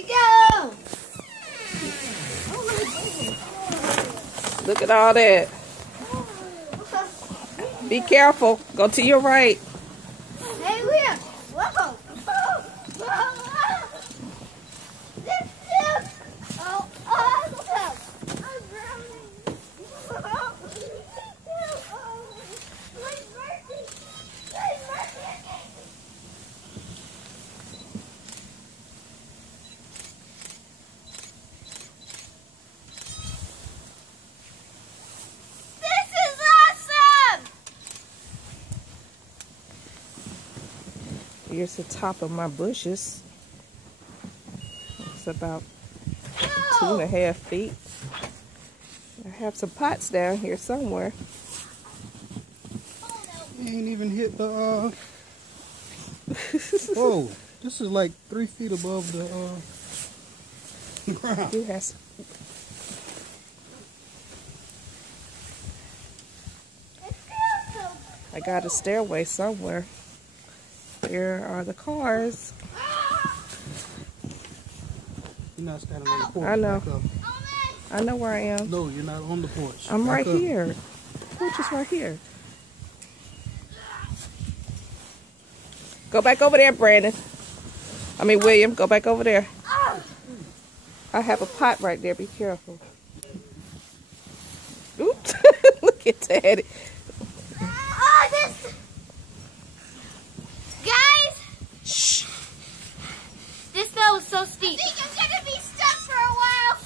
we go. Look at all that. Be careful. Go to your right. Hey, Will. Whoa. This is... Oh, look out. I'm drowning. Please, mercy. Please, mercy. This is awesome. Here's the top of my bushes. It's about 2.5 feet. I have some pots down here somewhere. You ain't even hit the, whoa, this is like 3 feet above the ground. It has... I got a stairway somewhere. There are the cars. You're not standing on the porch. I know. Back up. I know where I am. No, you're not on the porch. I'm Back right up. here. The porch is right here. Go back over there, Brandon. I mean, William, go back over there. I have a pot right there. Be careful. Oops. Look at Daddy. Guys, Shh. this though is so steep. I think I'm gonna be stuck for a while.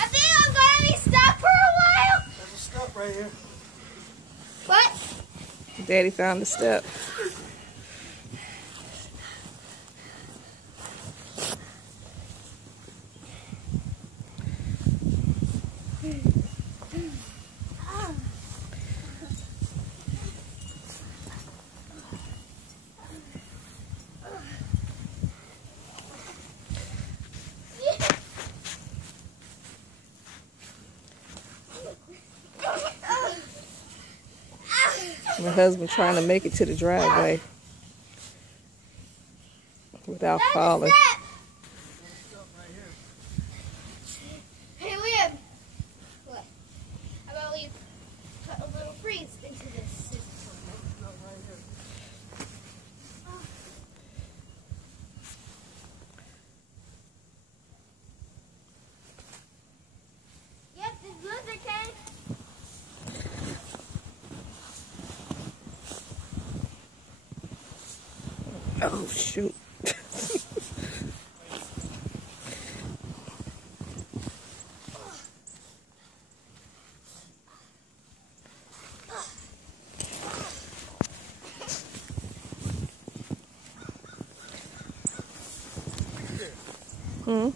I think I'm gonna be stuck for a while. There's a step right here. What? Daddy found the step. My husband trying to make it to the driveway without falling. Hey, Liam. What? How about we put a little freeze into this system? Yep, this lizard cave. Oh, shoot. Hmm?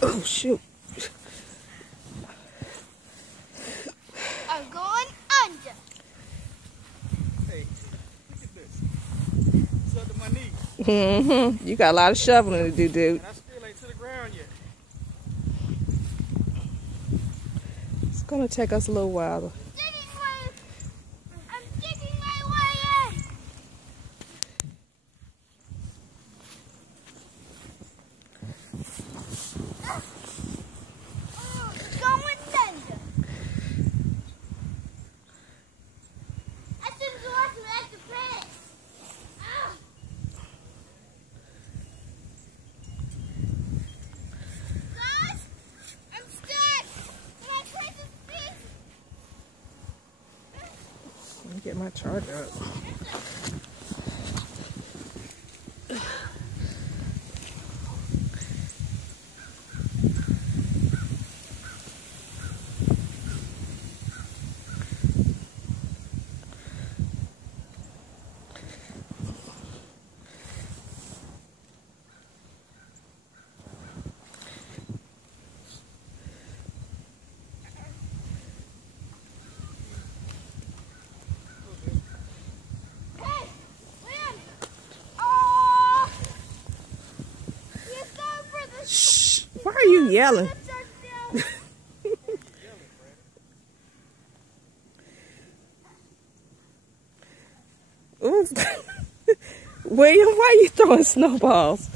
Oh, shoot. I'm going under. Hey, look at this. It's under my knee. Mm-hmm. You got a lot of shoveling to do, dude. And I still ain't to the ground yet. It's gonna take us a little while. I'm digging my way in. Going under. I didn't go out to let the pit. Guys, I'm stuck. Can I try this piece? Let me get my charger up. Why are you yelling? snowballs? William, why are you throwing snowballs?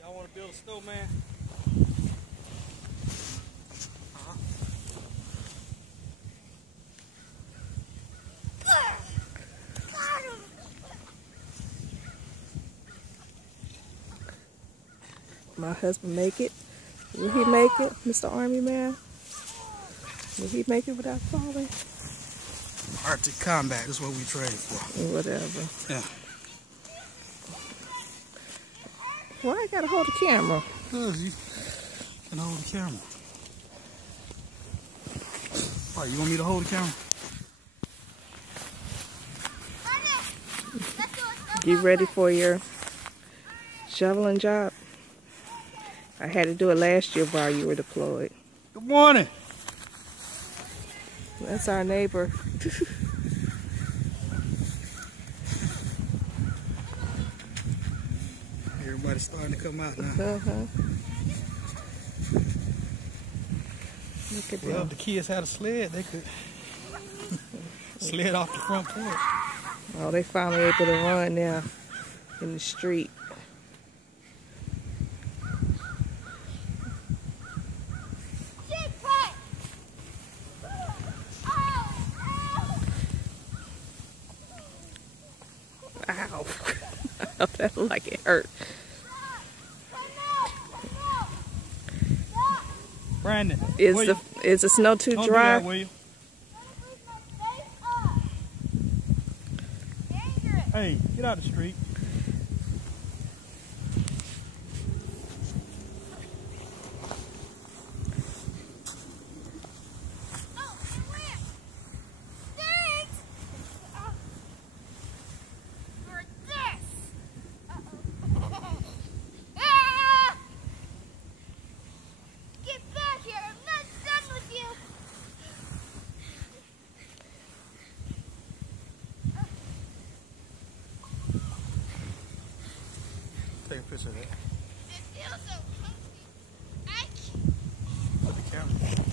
Y'all want to build a snowman? My husband make it. Will he make it, Mr. Army Man? Will he make it without falling? Arctic combat is what we train for. Whatever. Yeah. Why I gotta hold the camera? Because you can hold the camera. Why, you want me to hold the camera? You ready for your shoveling job? I had to do it last year while you were deployed. Good morning. That's our neighbor. Everybody's starting to come out now. Look at Well, them. if the kids had a sled, they could sled off the front porch. Oh, they finally able to run now in the street. Ow. That looked like it hurt. Brandon, Is the snow too don't dry? do that, will you? Hey, get out the street. Take a picture of that. It feels so comfy. Put the camera.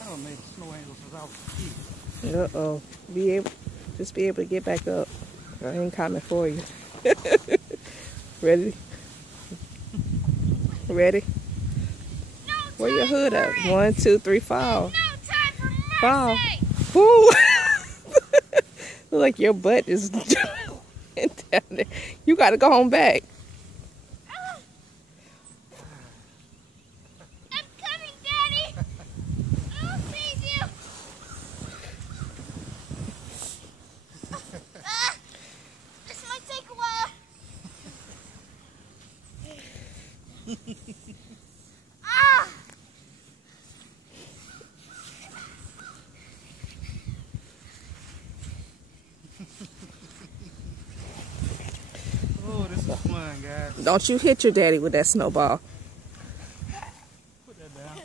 I don't make snow angels since I was a kid. Uh-oh. Just be able to get back up. I ain't coming for you. Ready? Ready? No Where your time hood for up? it. 1, 2, 3, fall. No time for mercy. Fall. Woo! Look like your butt is down there. You gotta go home back. I'm coming, Daddy. I'll save you. This might take a while. Ah! Oh, this is fun, guys. Don't you hit your daddy with that snowball. Put that down.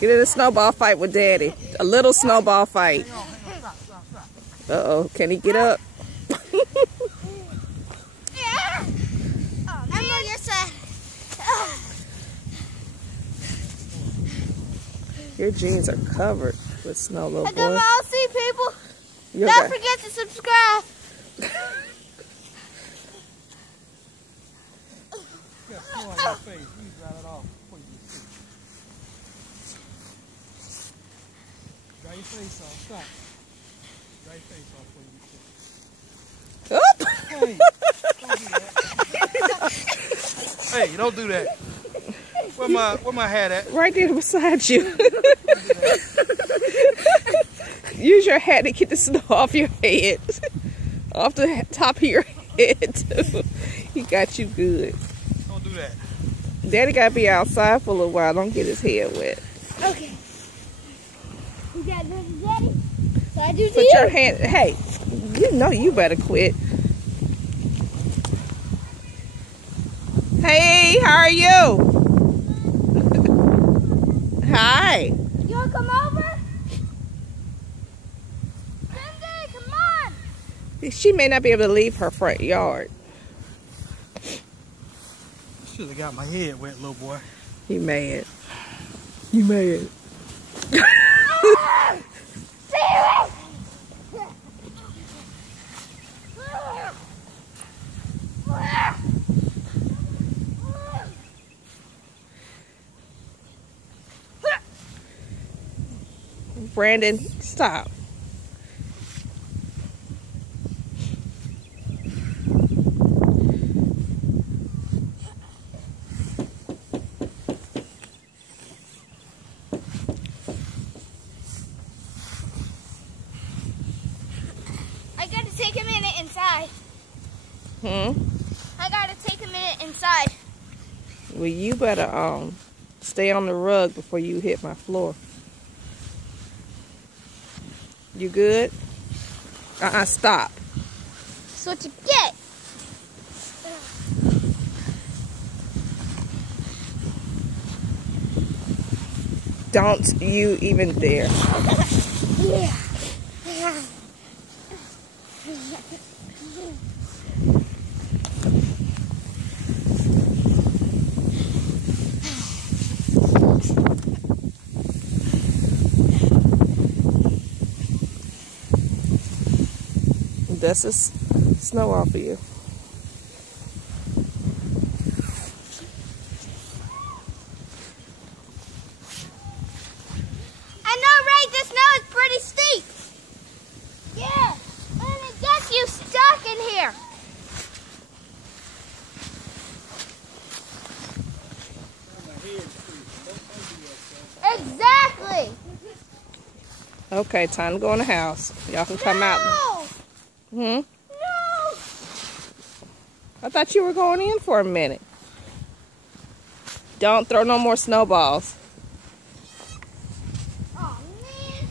Get in a snowball fight with daddy. A little snowball fight. Hang on, stop. Uh-oh. Can he get up? Yeah. Oh, I'm on your side. Your jeans are covered with snow, little I got boy. my OC, people. You Don't got- forget to subscribe. You got snow on your face. You dry it off before you get sick. Dry your face off. Stop. Dry your face off before you get sick. Oop! Hey, don't do that. Where my hat at? Right there beside you. Use your hat to get the snow off your head. Off the top of your head, too. He got you good. Don't do that. Daddy got to be outside for a little while. Don't get his head wet. Okay. You got good, Daddy? So I do to Put you. your hand... Hey, you know you better quit. Hey, how are you? Hi. You wanna come over? Cindy, come on! She may not be able to leave her front yard. Should have got my head wet, little boy. He mad. You mad? Brandon, stop. I gotta take a minute inside. Hmm? I gotta take a minute inside. Well, you better stay on the rug before you hit my floor. You good? Stop. That's what you get. Don't you even dare. Yeah. Dust this snow off of you. I know, right? The snow is pretty steep. Yeah, and it gets you stuck in here. Exactly. Okay, time to go in the house. Y'all can come out. Hmm? No. I thought you were going in for a minute. Don't throw no more snowballs. Oh man!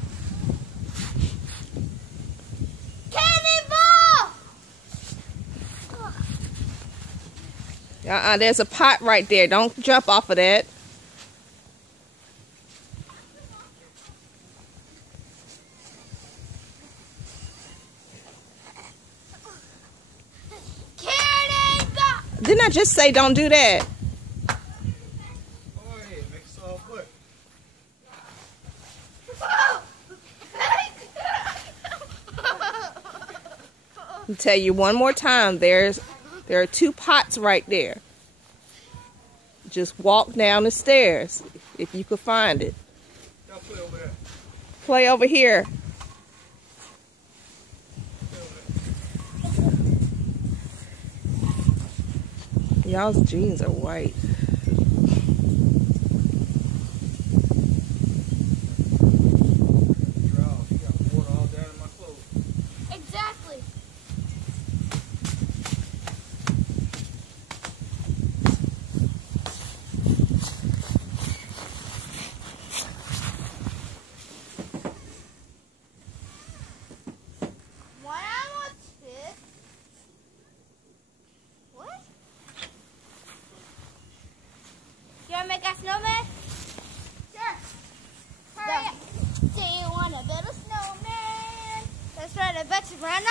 Cannonball! There's a pot right there. Don't jump off of that. Cannonball! Didn't I just say don't do that? Go ahead, make us all quick. I'll tell you one more time. There are 2 pots right there. Just walk down the stairs if you could find it. Y'all play over there. Play over here. Y'all's jeans are white. Draw. You got water all down in my clothes. Exactly. Why I want this? What? You wanna make a snowman? Sure. Hurry up. Do you wanna build a snowman? Let's try to bet you around the